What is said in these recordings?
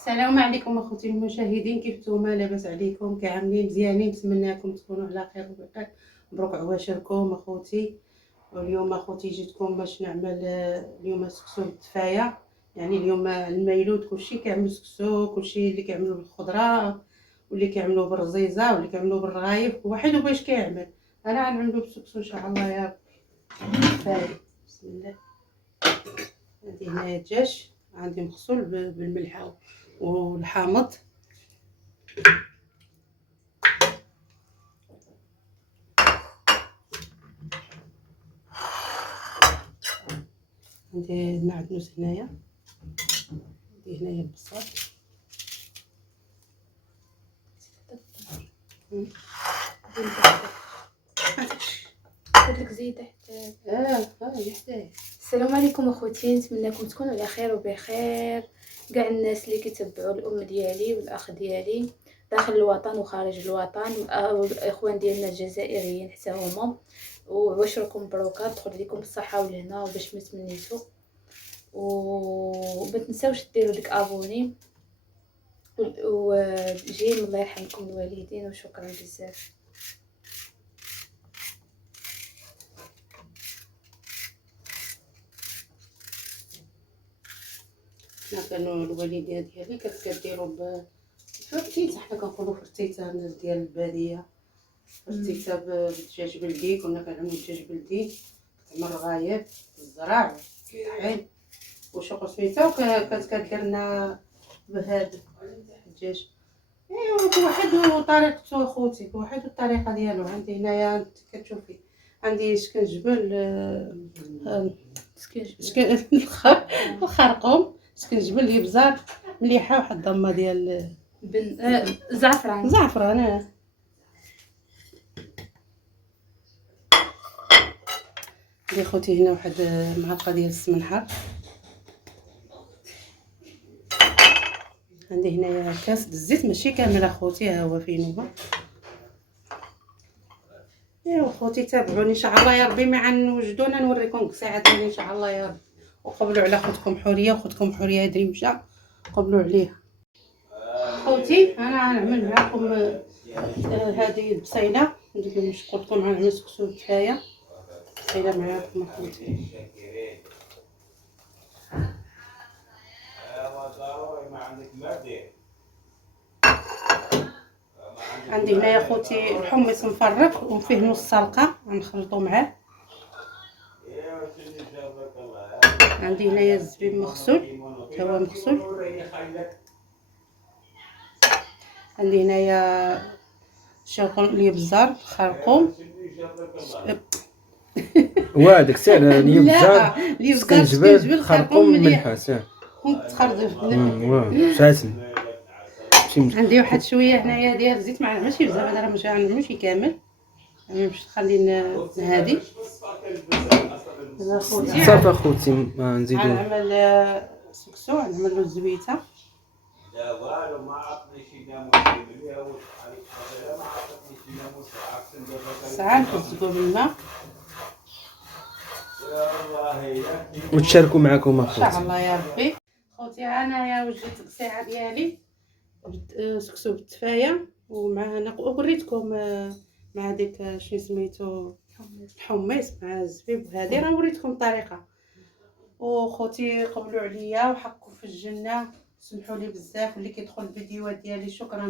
السلام عليكم اخوتي المشاهدين، كيف نتوما؟ لاباس عليكم؟ كعاملين مزيانين؟ نتمنىكم تكونوا على خير وبخير. مبروك عواشركم اخوتي. واليوم اخوتي جيتكم باش نعمل اليوم سكسو بالدفايه. يعني اليوم الميلود كلشي كيعمل سكسو، كلشي اللي كيعملوا بالخضره واللي كيعملوا بالرزيزه واللي كيعملوا بالرغايف، كل واحد وباش كيعمل. انا غنعملو بالسكسو ان شاء الله يا ربي. دفايه. بسم الله. عندي هنايا الدجاج، عندي مغسول بالملح والحامض. عندي المعدنوس هنايا، عندي هنايا البصل. قلت لك زيد حتى يحتاج. السلام عليكم اخوتي، نتمنىكم تكونوا على خير وبخير. كاع الناس اللي كيتبعوا الام ديالي والاخ ديالي داخل الوطن وخارج الوطن، والاخوان ديالنا الجزائريين حتى هما، وعواشركم مبروكه، تدخل عليكم بالصحه والهنا وباش ما تمنيتو. وما تنساوش ديروا ديك ابوني وجيم. الله يرحمكم الوالدين وشكرا بزاف. حنا كانوا الوالدين ديالي كديروا فرتيته، حنا كنقولوا فرتيته الناس ديال الباديه. فرتيته بالدجاج بلدي، كنا كنعملوا الدجاج بلدي، تعمل رغايف بالزرع طحين وشوق سميتو. كانت كدير لنا بهذا الدجاج. ايوا كل واحد وطريقته اخوتي، كل واحد والطريقه ديالو. عندي هنايا انت كتشوفي، عندي سكنجبل، الخرقوم، سكنجبل، الابزار، مليحه، واحد الضمه ديال زعفران. عندي خوتي هنا واحد معلقه ديال السمن حار. عندي هنايا كاس د الزيت، ماشي كامل اخوتي، ها هو فين هو. ايوا خوتي تابعوني ان شاء الله يا ربي، مع نوجدونا نوريكم ساعه ثانيه ان شاء الله يا ربي. وقبلوا على خوتكم حوريه، وخوتكم حوريه دريوشه، قبلوا عليها خوتي. انا غنعمل معكم هذه البصيله، ندير مش قلت لكم غنعمل سكسو بالدفايه. بصيله معاكم اخوتي. عندي هنايا خوتي الحمص مفرك وفيه نص سلقه غنخلطو معاه. عندي هنايا الزبيب مغسول، تا هو مغسول. عندي هنايا شغل الابزار، خرقوم وهذاك ساعه الابزار، سكنجبل، خرقوم، ملح ساعه كنت تخرج ساعتين. عندي واحد شويه هنايا ديال الزيت، ماشي بزاف، هذا راه ماشي كامل، باش نخلي هادي. صافي اخوتي ما نزيدو. غنعمل سكسو، غنعمل له الزويته. ساعه نخزقو بالماء وتشاركوا معكم اخوتي ان شاء الله يا ربي. خوتي انايا وجدت القصيعه ديالي سكسو بالدفايه، ومع انا وريتكم مع ديك شنو سميتو الحميص مع الزبيب، وهذه راه وريتكم الطريقه. وخوتي قبلوا عليا وحقوا في الجنه، سمحوا لي بزاف. اللي كيدخل الفيديوهات ديالي شكرا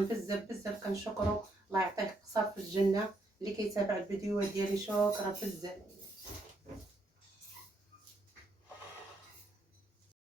بزاف كنشكروا، الله يعطيه قصر في الجنه. اللي كيتابع الفيديوهات ديالي شكرا بزاف.